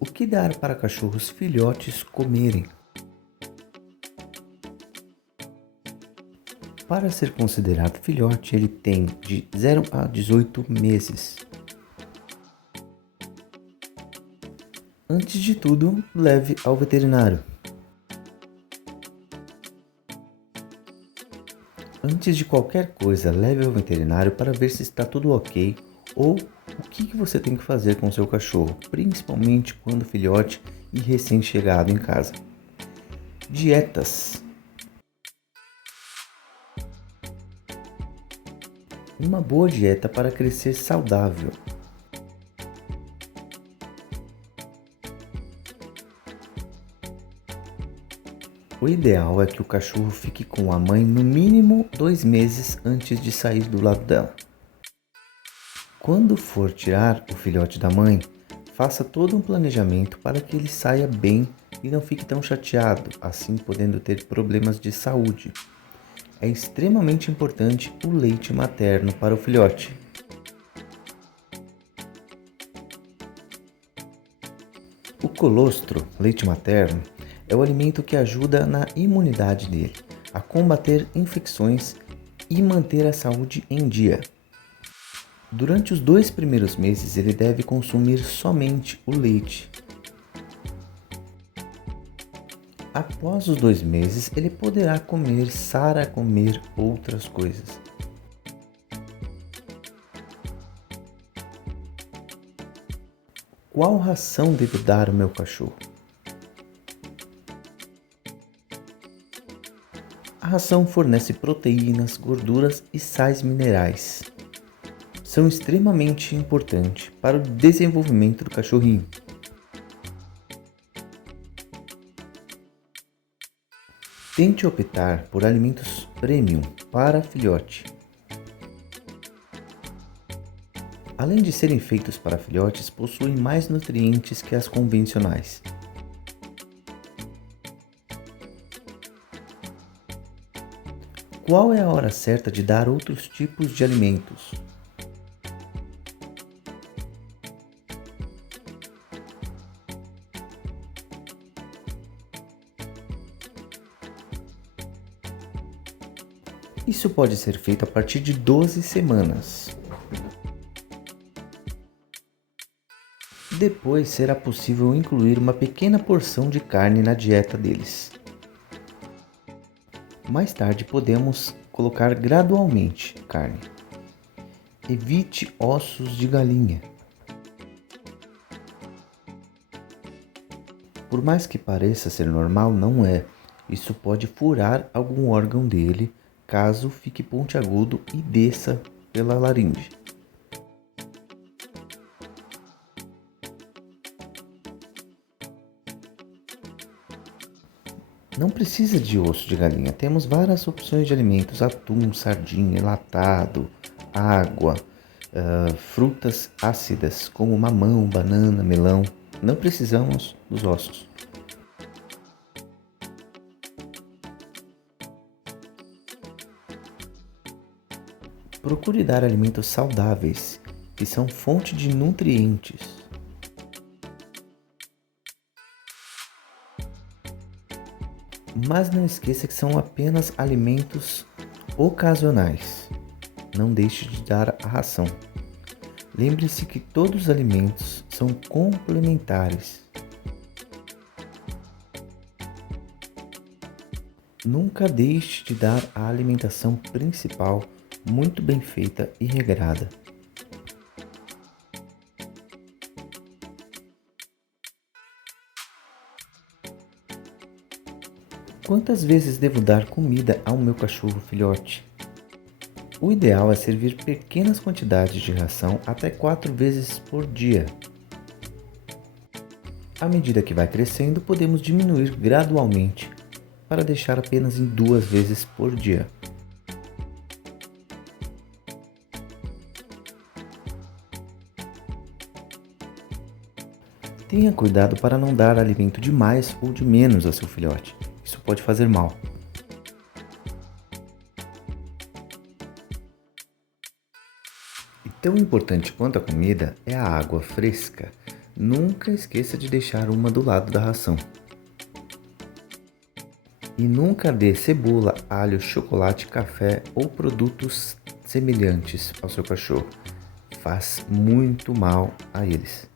O que dar para cachorros filhotes comerem? Para ser considerado filhote, ele tem de 0 a 18 meses. Antes de tudo, leve ao veterinário. Antes de qualquer coisa, leve ao veterinário para ver se está tudo ok ou o que você tem que fazer com seu cachorro, principalmente quando filhote e recém-chegado em casa. Dietas. Uma boa dieta para crescer saudável. O ideal é que o cachorro fique com a mãe no mínimo 2 meses antes de sair do lado dela. Quando for tirar o filhote da mãe, faça todo um planejamento para que ele saia bem e não fique tão chateado, assim podendo ter problemas de saúde. É extremamente importante o leite materno para o filhote. O colostro, leite materno, é o alimento que ajuda na imunidade dele, a combater infecções e manter a saúde em dia. Durante os 2 primeiros meses, ele deve consumir somente o leite. Após os 2 meses, ele poderá começar a comer outras coisas. Qual ração devo dar ao meu cachorro? A ração fornece proteínas, gorduras e sais minerais. São extremamente importantes para o desenvolvimento do cachorrinho. Tente optar por alimentos premium para filhote. Além de serem feitos para filhotes, possuem mais nutrientes que as convencionais. Qual é a hora certa de dar outros tipos de alimentos? Isso pode ser feito a partir de 12 semanas. Depois será possível incluir uma pequena porção de carne na dieta deles. Mais tarde podemos colocar gradualmente carne. Evite ossos de galinha. Por mais que pareça ser normal, não é. Isso pode furar algum órgão dele, caso fique pontiagudo e desça pela laringe. Não precisa de osso de galinha, temos várias opções de alimentos: atum, sardinha, enlatado, água, frutas ácidas como mamão, banana, melão. Não precisamos dos ossos. Procure dar alimentos saudáveis, que são fonte de nutrientes. Mas não esqueça que são apenas alimentos ocasionais. Não deixe de dar a ração. Lembre-se que todos os alimentos são complementares. Nunca deixe de dar a alimentação principal muito bem feita e regrada. Quantas vezes devo dar comida ao meu cachorro filhote? O ideal é servir pequenas quantidades de ração até 4 vezes por dia. À medida que vai crescendo, podemos diminuir gradualmente para deixar apenas em 2 vezes por dia. Tenha cuidado para não dar alimento de mais ou de menos a seu filhote. Isso pode fazer mal. E tão importante quanto a comida é a água fresca. Nunca esqueça de deixar uma do lado da ração. E nunca dê cebola, alho, chocolate, café ou produtos semelhantes ao seu cachorro. Faz muito mal a eles.